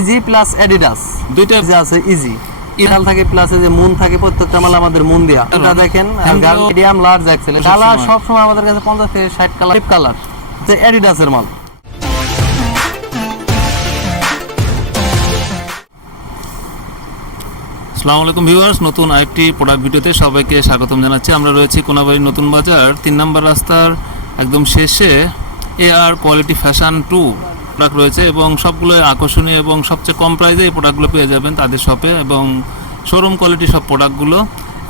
Easy plus Adidas দুইটা যে আছে ইজি ইনাল থাকে প্লাস যে মুন থাকে প্রত্যেকটা মাল আমাদের মুন দেয়া। এটা দেখেন মিডিয়াম লার্জ এক্সেল কালার। সব সময় আমাদের কাছে 50 থেকে 60 কালার কালার যে অ্যাডিডাসের মাল। আসসালামু আলাইকুম ভিউয়ার্স নতুন আরেকটি প্রোডাক্ট ভিডিওতে সবাইকে স্বাগতম জানাচ্ছি। আমরা রয়েছি কোনাবাড়ি নতুন বাজার তিন নম্বর রাস্তার একদম শেষে A R quality fashion two product রয়েছে এবং সবগুলো আকর্ষণীয় এবং সবচেয়ে কম প্রাইসে এই প্রোডাক্টগুলো পেয়ে যাবেন তাদের শপে এবং শোরুম কোয়ালিটি সব প্রোডাক্টগুলো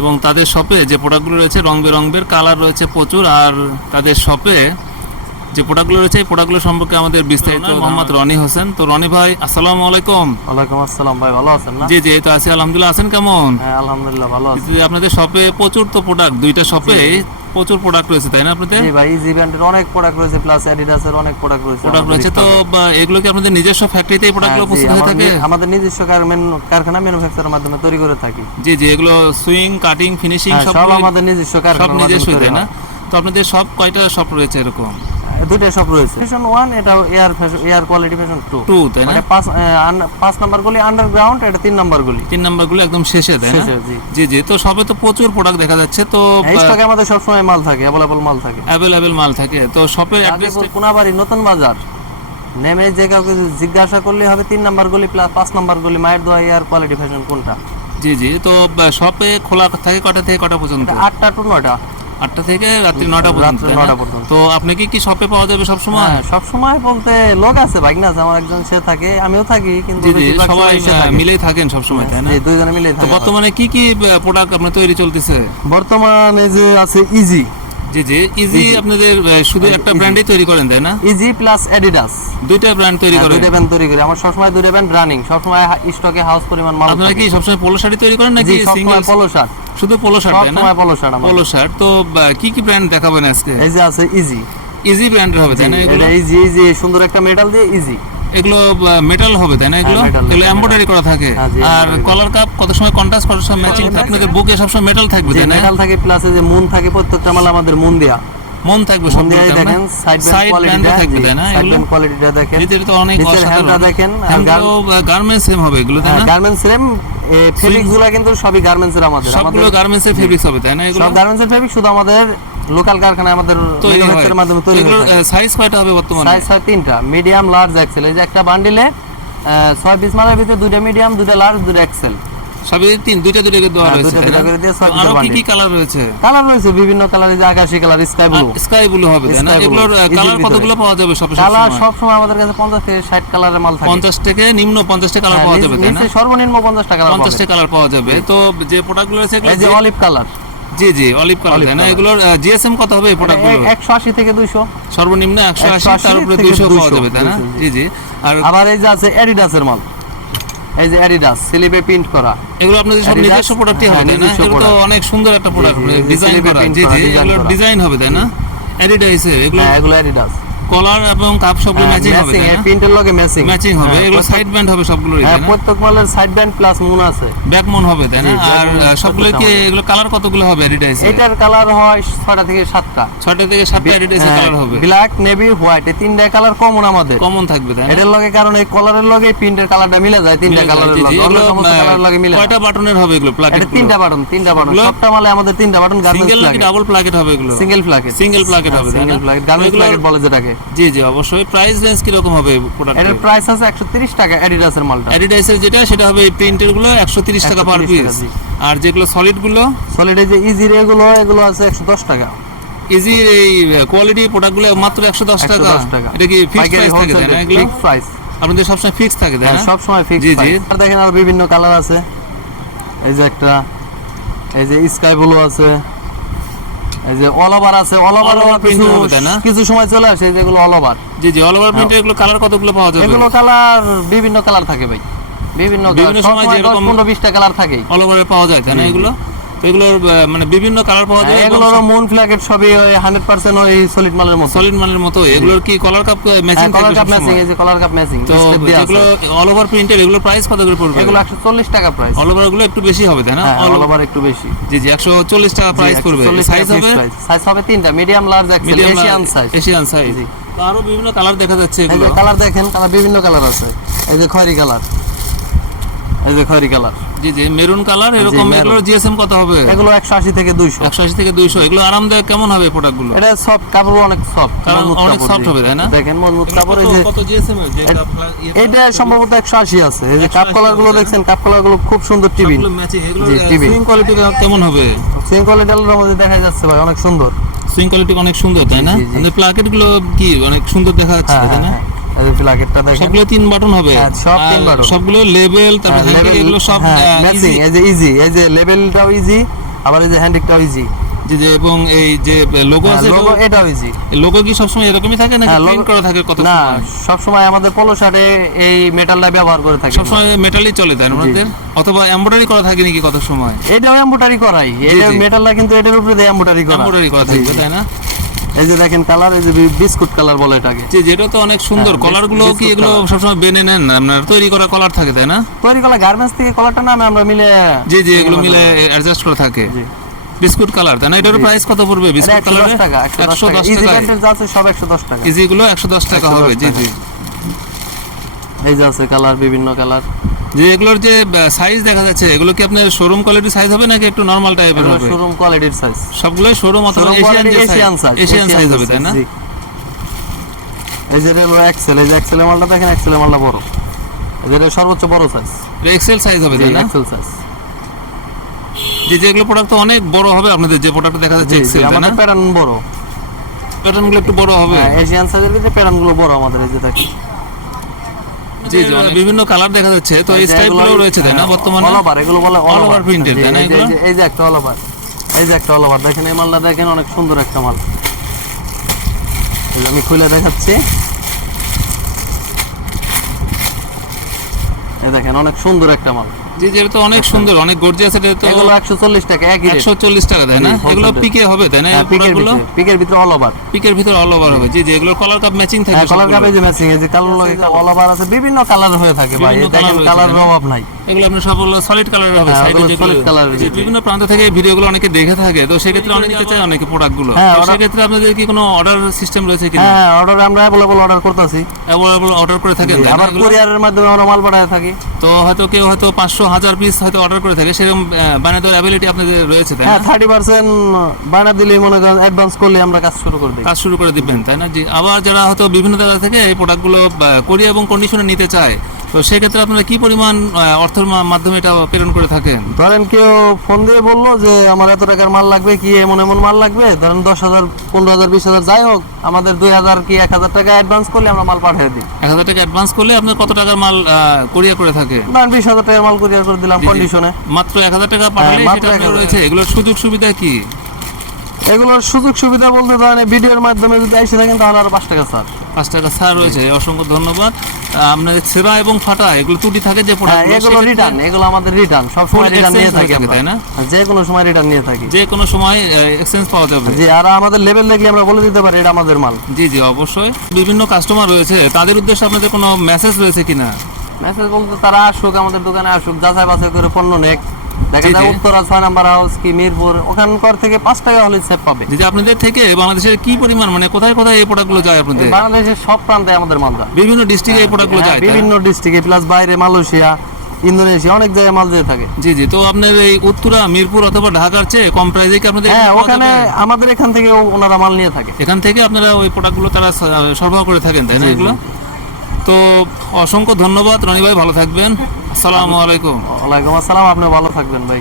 এবং তাদের শপে যে প্রোডাক্টগুলো রয়েছে রং বেরঙের কালার রয়েছে প্রচুর আর তাদের শপে যে প্রোডাক্টগুলো রয়েছে এই প্রোডাক্টগুলো সম্পর্কে আমাদের বিস্তারিত মোহাম্মদ রনি হোসেন। তো রনি ভাই আসসালামু আলাইকুম। ওয়ালাইকুম আসসালাম ভাই ভালো আছেন না? জি জি তো আছি আলহামদুলিল্লাহ। আছেন কেমন? হ্যাঁ আলহামদুলিল্লাহ ভালো আছি। আপনাদের শপে প্রচুর তো প্রোডাক্ট দুইটা শপে প্রচুর প্রোডাক্ট রয়েছে তাই না আপনাদের? জি ভাই ইজি ব্র্যান্ডের অনেক প্রোডাক্ট রয়েছে প্লাস অ্যাডিডাসের অনেক প্রোডাক্ট রয়েছে প্রোডাক্ট আমাদের রয়েছে তো এগুলো কি আপনাদের নিজস্ব ফ্যাক্টরিতে এই প্রোডাক্টগুলো হ্যাঁ, প্রস্তুত হয়ে থাকে? আমাদের নিজস্ব কারখানা- কারখানা ম্যানুফ্যাকচারের মাধ্যমে তৈরি করে থাকি। জি জি এগুলো সুইং কাটিং ফিনিশিং সব সব আমাদের নিজস্ব সব মাধ্যমে নিজস্বই তৈরি তাই না? তো আপনাদের সব কয়টা শপ রয়েছে এরকম? দুইটা শপ রয়েছে। ফ্যাশন ওয়ান এটা air fashion air quality fashion two two তাই না? মানে পাঁচ পাঁচ নাম্বার গুলি আন্ডারগ্রাউন্ড এটা তিন নাম্বার গুলি তিন নাম্বারগুলো একদম শেষে তাই না? জি। জি তো সবে তো প্রচুর প্রোডাক্ট দেখা যাচ্ছে তো স্টকে আমাদের সবসময় মাল থাকে অ্যাভেলেবল মাল থাকে। অ্যাভেলেবেল মাল থাকে তো অ্যাড্রেস কোনাবাড়ি নতুন বাজার। নেমে যে কাউকে জিজ্ঞাসা করলে হবে তিন নাম্বার গুলি প্লাস পাঁচ নাম্বার গুলি মায়ের দোয়া এয়ার কোয়ালিটি ফ্যাশন কোনটা? জি জি তো শপে খোলা থাকে কটা থেকে কটা পর্যন্ত? আটটা টু নয়টা। আটটা থেকে রাত্রি নটা পর্যন্ত নটা পর্যন্ত। তো আপনি কি কি শপে পাওয়া যাবে সব সময় হ্যাঁ সব সময় বলতে লোক আছে বাইক না আমার একজন সে থাকে আমিও থাকি কিন্তু সবাই। মিলেই থাকেন সব সময় তাই না? দুইজনে মিলে তো বর্তমানে কি কি প্রোডাক্ট আপনার তৈরি চলতেছে? বর্তমানে যে আছে ইজি জি জি। ইজি আপনাদের শুধু একটা ব্র্যান্ডই তৈরি করেন তাই না? ইজি প্লাস অ্যাডিডাস দুইটা ব্র্যান্ড তৈরি করেন। দুইটা ব্যান্ড তৈরি করি। আমার সবসময় দুইটা ব্যান্ড রানিং সবসময় স্টকে হাউস পরিমাণ মাল আপনারা কি সবসময় পোলো শাড়ি তৈরি করেন নাকি সিঙ্গেল পলো শার্ট শুধু পোলো শার্ট তাই না? পলো শার্ট আমার। পোলো শার্ট তো কি কি ব্র্যান্ড দেখাবেন আজকে? এই যে আছে ইজি ইজি ব্র্যান্ডের হবে তাই না এটা ইজি ইজি সুন্দর একটা মেটাল দিয়ে ইজি এগুলো মেটাল হবে তাই না এগুলো? হ্যাঁ, এগুলো এমব্রয়ডারি করা থাকে। হ্যাঁ, আর কলার কাপ কত সময় কন্ট্রাস্ট কত সময় ম্যাচিং থাকে? আপনাদের বুকে সবসময় মেটাল থাকবে তাই না? মেটাল থাকে প্লাস যে মুন থাকে প্রত্যেকটা মাল আমাদের মুন দেয়া। মন থাকবে সব দেখেন সাইড ব্যান্ড থাকবে তাই না সাইড ব্যান্ড কোয়ালিটিটা দেখেন। ভিতরে তো অনেক হ্যান্ডটা দেখেন গার্মেন্টস সেম হবে এগুলো তাই না? গার্মেন্টস সেম ফেব্রিকগুলা কিন্তু সবই গার্মেন্টস এর আমাদের। সবগুলো গার্মেন্টস এর ফেব্রিক্স হবে তাই না এগুলো? সব গার্মেন্টস এর ফেব্রিক শুধু আমাদের লোকাল কারখানায় আমাদের ম্যানুফ্যাকচারের মাধ্যমে তৈরি হয়। সাইজ কয়টা হবে বর্তমানে? সাইজ হয় তিনটা। মিডিয়াম লার্জ এক্সেল এই যে একটা বান্ডিলে ছয় পিস মালের ভিতরে দুইটা মিডিয়াম দুইটা লার্জ দুইটা এক্সেল সবই তিন দুইটা দুইটা করে দেওয়া হ্যাঁ, রয়েছে দুইটা দুইটা করে দিয়ে ছয় তো কি কি কালার রয়েছে? কালার রয়েছে বিভিন্ন কালার যে আকাশি colour sky blue sky blue হবে তাই না? এগুলোর কালার কতগুলো পাওয়া যাবে সব কালার সব সময় আমাদের কাছে পঞ্চাশ থেকে ষাট কালারের মাল থাকে। থেকে নিম্ন পঞ্চাশটা কালার হ্যাঁ, পাওয়া যাবে তাই না? নিচে সর্বনিম্ন পঞ্চাশ টাকা পঞ্চাশটা কালার পাওয়া যাবে। তো যে প্রোডাক্টগুলো আছে এগুলো যে- অলিভ কালার জি জি অলিভ কালার তাই না। এগুলোর জিএসএম কত হবে এই প্রোডাক্টগুলো একশো আশি থেকে দুইশো। সর্বনিম্ন 180 তার উপরে থেকে দুইশো পাওয়া যাবে তাই না? জি জি। আর আবার এই যে আছে অ্যাডিডাসের মাল। এই যে অ্যাডিডাস স্লিপে প্রিন্ট করা। এগুলো আপনাদের সব নিজস্ব প্রোডাক্টই হবে হ্যাঁ, না? এগুলো তো অনেক সুন্দর একটা প্রোডাক্ট জি, ডিজাইন করা। জি জি এগুলো ডিজাইন হবে তাই না? অ্যাডিডাইসের এগুলো হ্যাঁ এগুলো অ্যাডিডাস কলার এবং কাপ সবগুলো ম্যাচিং হবে ম্যাচিং প্রিন্টের লগে ম্যাচিং ম্যাচিং হবে হ্যাঁ, এগুলো সাইড ব্যান্ড হবে সবগুলো হ্যাঁ প্রত্যেক মালের সাইড ব্যান্ড প্লাস মুন আছে। ব্যাক মন হবে তাই না? আর সবগুলো কি এগুলো কালার কতগুলো হবে অ্যাডিডাইসে এটার কালার হয় ছয়টা থেকে সাতটা। ছয়টা থেকে সাতটা অ্যাডিডাইসের কালার হবে। ব্ল্যাক নেভি হোয়াইট এই তিনটা কালার কমন আমাদের। কমন থাকবে তাই না? এটার লগে কারণ এই কলারের লগে প্রিন্টের কালারটা মিলে যায় তিনটা কালারের লগে। এগুলো অন্য সমস্ত কালার লগে মিলে কয়টা বাটনের হবে এগুলো প্লাকেট এটা তিনটা বাটন তিনটা বাটন সবটা মালে আমাদের তিনটা বাটন সিঙ্গেল গার্মেন্টস নাকি লাগে। ডাবল প্লাকেট হবে এগুলো? সিঙ্গেল প্লাকেট Single placket হবে, সিঙ্গেল? প্লাকেট গার্মেন্টস প্লাকেট বলে যেটাকে। জি জি অবশ্যই। প্রাইস রেঞ্জ কি রকম হবে প্রোডাক্ট এটার প্রাইস আছে 130 টাকা অ্যাডিডাসের মালটা। অ্যাডিডাইসের যেটা সেটা হবে প্রিন্টেরগুলো 130 টাকা পার পিস আর যেগুলো সলিডগুলো? সলিড এই যে ইজি এগুলো এগুলো আছে 110 টাকা। ইজি এই কোয়ালিটি প্রোডাক্টগুলো মাত্র 110 টাকা। 110 টাকা। এটা কি ফিক্স প্রাইস থাকে না এগুলো? ফিক্স প্রাইস আপনাদের সবসময় ফিক্স থাকে তাই না? সব সময় ফিক্স জি, জি। আর দেখেন আর বিভিন্ন কালার আছে। এই যে একটা এই যে স্কাই ব্লু আছে। এই যে অল ওভার আছে অল ওভার All কিছু হবে, তাই না? কিছু সময় চলে আসে যেগুলো অল ওভার জি জি অল ওভার প্রিন্টের এগুলো কালার কতগুলো পাওয়া যাবে? এগুলো কালার বিভিন্ন কালার থাকে ভাই। বিভিন্ন বিভিন্ন সময় যেরকম- পনেরো বিশটা কালার থাকে অল ওভারে পাওয়া যায় তাই না এগুলো? তো এগুলোর মানে বিভিন্ন কালার পাওয়া যায় এগুলোর মুন ফ্ল্যাগের সবই হান্ড্রেড পার্সেন্ট ওই সলিড মালের মতো। সলিড মানের মতো। এগুলোর কি collar cup matching collar cup matching এই যে কলার কাপ ম্যাচিং তো যেগুলো অল ওভার প্রিন্টের এগুলো প্রাইস কত করে পড়বে? এগুলো একশো চল্লিশ টাকা প্রাইস অল ওভারগুলো একটু বেশি হবে তাই না? হ্যাঁ অল ওভার একটু বেশি। জি জি একশো চল্লিশ টাকা প্রাইস পড়বে। সাইজ হবে? সাইজ হবে তিনটা medium large XL Asian size Asian size আরও বিভিন্ন কালার দেখা যাচ্ছে এগুলো। কালার দেখেন কালার বিভিন্ন কালার আছে। এই যে খয়রি কালার এই যে খয়রি কালার। জি জি মেরুন কালার এরকম। এগুলোর জিএসএম কত হবে? এগুলো একশো আশি থেকে দুইশো। একশো আশি থেকে দুইশো। এগুলো আরামদায়ক কেমন হবে প্রোডাক্টগুলো এটা সফট কাপড় অনেক সফট কারণ অনেক soft হবে, তাই না? দেখেন মজবুত কাপড় এই যে কত জিএসএম এর? যে এটা সম্ভবত একশো আশি আছে। এই যে কাপ কলারগুলো। দেখছেন কাপ কলারগুলো খুব সুন্দর টিভি। এগুলো সুইং কোয়ালিটি কেমন হবে? সেম কোয়ালিটির মধ্যে দেখা যাচ্ছে ভাই অনেক সুন্দর। সুইং কোয়ালিটি অনেক সুন্দর তাই না। মানে প্লাকেটগুলো কি অনেক সুন্দর দেখা যাচ্ছে হ্যাঁ তাই হ্যাঁ না হ্যাঁ। এই দেখেন? সবগুলো তিন বাটন হবে। হ্যাঁ, সব তিন button। সবগুলো লেভেল তারপর হ্যাঁ, এগুলো সব হ্যাঁ, আহ, এই যে ইজি এই যে লেভেলটাও ইজি আবার এই যে হ্যান্ডিকটাও ইজি জি জি এবং এই যে লোগো আছে লোগো এটাও ইজি লোগো কি সবসময় এরকমই থাকে নাকি হ্যাঁ, প্রিন্ট করা থাকে কত না সময়? সব সময় আমাদের পোলো শার্টে এই মেটালটা ব্যবহার করে থাকি। সবসময় মেটালই চলে তাই না আপনাদের অথবা এমব্রয়ডারি করা থাকে নাকি কত সময়? এটাও এমব্রয়ডারি করাই। এটা। মেটালটা কিন্তু এটার উপরে দিয়ে এমব্রয়ডারি করা। এমব্রয়ডারি করা জি। তাই না? এই যে দেখেন কালার এই যে বিস্কুট কালার বলে এটাকে। জি যেটা তো অনেক সুন্দর। হ্যাঁ, কলারগুলো কি এগুলো। সবসময় বেনে নেন? না? আপনার তৈরি করা কলার থাকে তাই না? তৈরি করা গার্মেন্টস থেকে কলারটা নামে আমরা মিলে জি জি এগুলো মিলে অ্যাডজাস্ট করা থাকে। জি। বিস্কুট কালার তাই না? এটার প্রাইস কত পড়বে বিস্কুট কালারে দশ টাকা একশো দশ একশো টাকা। ইজি টাকা প্যান্টের যা আছে সব একশো দশ টাকা। ইজি গুলো একশো দশ টাকা হবে জি জি। এই যে আছে কালার বিভিন্ন কালার যে এগুলোর যে সাইজ দেখা যাচ্ছে এগুলো কি আপনার শোরুম কোয়ালিটি সাইজ হবে নাকি একটু নর্মাল টাইপের হবে? শোরুম কোয়ালিটির সাইজ সবগুলো শোরুম অথবা এশিয়ান যে এশিয়ান সাইজ এশিয়ান সাইজ হবে তাই না? এই যে হলো এক্সেল এই যে এক্সেলের মালটা দেখেন এক্সেলের মালটা বড়। যে এটা সর্বোচ্চ বড় সাইজ এক্সেল সাইজ হবে তাই না? এক্সেল সাইজ যে যেগুলো প্রোডাক্ট তো অনেক বড় হবে আপনাদের যে প্রোডাক্ট দেখা যাচ্ছে এক্সেল তাই না? প্যাটার্ন বড়। প্যাটার্নগুলো একটু বড় হবে। এশিয়ান সাইজের ভিতরে প্যাটার্নগুলো বড় আমাদের এই যে দেখেন। জি জি অনেক। বিভিন্ন কালার দেখা যাচ্ছে তো এই টাইপগুলো রয়েছে তাই না বর্তমানে? অল ওভার এগুলো বলে অল ওভার প্রিন্টেড তাই না যে- এগুলো? এই যে- একটা অল ওভার এই যে একটা অল ওভার দেখেন এই মালটা দেখেন অনেক সুন্দর একটা মাল। আমি খুলে দেখাচ্ছি। এই দেখেন অনেক সুন্দর একটা মাল। জি জি এটা তো অনেক সুন্দর অনেক গর্জিয়াস এটা তো এগুলো একশো চল্লিশ টাকা একই রেট একশো চল্লিশ টাকা তাই না? এগুলো পিকে হবে তাই না এই হ্যাঁ পিকের প্রোডাক্টগুলো ভিতরে পিকের ভিতরে অল ওভার পিকের ভিতরে অল ওভার হবে। জি জি এগুলো কলার কাপ ম্যাচিং হ্যাঁ থাকবে কালার। কাপে যে ম্যাচিং এই যে কালার লাগে অল ওভার আছে বিভিন্ন কালার হয়ে থাকে ভাই দেখেন না? অভাব নাই। এগুলো আপনার সব হলো সলিড কালারের হবে হ্যাঁ, সাইডে যেগুলো solid colour এর যে ভিতরে। বিভিন্ন প্রান্ত থেকে ভিডিওগুলো অনেকে দেখে থাকে তো সেক্ষেত্রে অনেকে চায় অনেকে প্রোডাক্টগুলো হ্যাঁ, সেক্ষেত্রে আপনাদের কি কোনো অর্ডার সিস্টেম রয়েছে কিনা? হ্যাঁ অর্ডার আমরা অ্যাভেলেবল অর্ডার করতেছি। অ্যাভেলেবল অর্ডার করে না আবার কুরিয়ারের মাধ্যমে আমরা মাল পাঠায় থাকি। তো হয়তো কেউ হয়তো পাঁচশো হাজার পিস হয়তো অর্ডার করে থাকে। সেরকম বানিয়ে দেওয়ার অ্যাবিলিটি আপনাদের রয়েছে তাই হ্যাঁ থার্টি পার্সেন্ট বানা দিলেই মনে করেন অ্যাডভান্স করলে আমরা কাজ শুরু করে দিই। কাজ শুরু করে দিবেন তাই না? জি আবার যারা হয়তো বিভিন্ন জায়গা থেকে এই প্রোডাক্টগুলো কোরিয়া এবং কন্ডিশনে নিতে চায় তো সেক্ষেত্রে আপনারা কি পরিমাণ অর্থের মাধ্যমে এটা প্রেরণ করে থাকেন? ধরেন কেউ ফোন দিয়ে বলল যে আমার এত টাকার মাল লাগবে কি এমন এমন মাল লাগবে? ধরেন দশ হাজার পনেরো হাজার বিশ হাজার যাই হোক আমাদের দুই হাজার কি এক হাজার টাকা অ্যাডভান্স করলে আমরা মাল পাঠিয়ে দিই। এক হাজার টাকা অ্যাডভান্স করলে আপনার কত টাকার মাল কোরিয়া করে থাকে? ধরেন বিশ হাজার টাকার মাল কুরিয়ার করে দিলাম কন্ডিশনে মাত্র এক হাজার টাকা পাঠালে হ্যাঁ, সেটা রয়েছে। এগুলোর সুযোগ সুবিধা কি? এগুলোর সুযোগ সুবিধা বলতে ধরেন ভিডিওর মাধ্যমে যদি এসে থাকেন তাহলে আরও পাঁচ টাকা স্যার পাঁচ টাকা স্যার রয়েছে। অসংখ্য ধন্যবাদ। আপনাদের ছেঁড়া এবং ফাটা এগুলো ত্রুটি থাকে যে হ্যাঁ প্রোডাক্ট এগুলো রিটার্ন এগুলো আমাদের রিটার্ন সব সময় রিটার্ন নিয়ে থাকি আমরা। তাই না? হ্যাঁ, যে কোনো সময় রিটার্ন নিয়ে থাকি। যে কোনো সময় এক্সচেঞ্জ পাওয়া যাবে। জি আর আমাদের লেভেল দেখলে আমরা বলে দিতে পারি এটা আমাদের মাল। জি জি অবশ্যই। বিভিন্ন কাস্টমার রয়েছে তাদের উদ্দেশ্যে আপনাদের কোনো মেসেজ রয়েছে কিনা? মেসেজ বলতে তারা আসুক আমাদের দোকানে আসুক যাচাই বাছাই করে পণ্য নেক। দেখা যায় উত্তরা ছয় নাম্বার হাউস কি মিরপুর ওখানকার থেকে পাঁচ টাকা হলে সেভ পাবে। যে আপনাদের থেকে বাংলাদেশের কি পরিমাণ মানে কোথায় কোথায় এই প্রোডাক্টগুলো যায় আপনাদের? বাংলাদেশের সব প্রান্তে আমাদের মাল যায়। বিভিন্ন ডিস্ট্রিক্টে এই প্রোডাক্টগুলো হ্যাঁ, যায় বিভিন্ন ডিস্ট্রিক্টে প্লাস বাইরে মালয়েশিয়া ইন্দোনেশিয়া অনেক জায়গায় মাল দিয়ে থাকে। জি জি তো আপনার এই উত্তরা মিরপুর অথবা ঢাকার চেয়ে কম প্রাইসে কি আপনাদের হ্যাঁ ওখানে আমাদের এখান থেকে ওনারা মাল নিয়ে থাকে। এখান থেকে আপনারা ওই প্রোডাক্টগুলো তারা সরবরাহ করে থাকেন তাই না। এগুলো? তো অসংখ্য ধন্যবাদ রনি ভাই ভালো থাকবেন। আসসালামু আলাইকুম। ওয়ালাইকুম আসসালাম আপনি ভালো থাকবেন ভাই।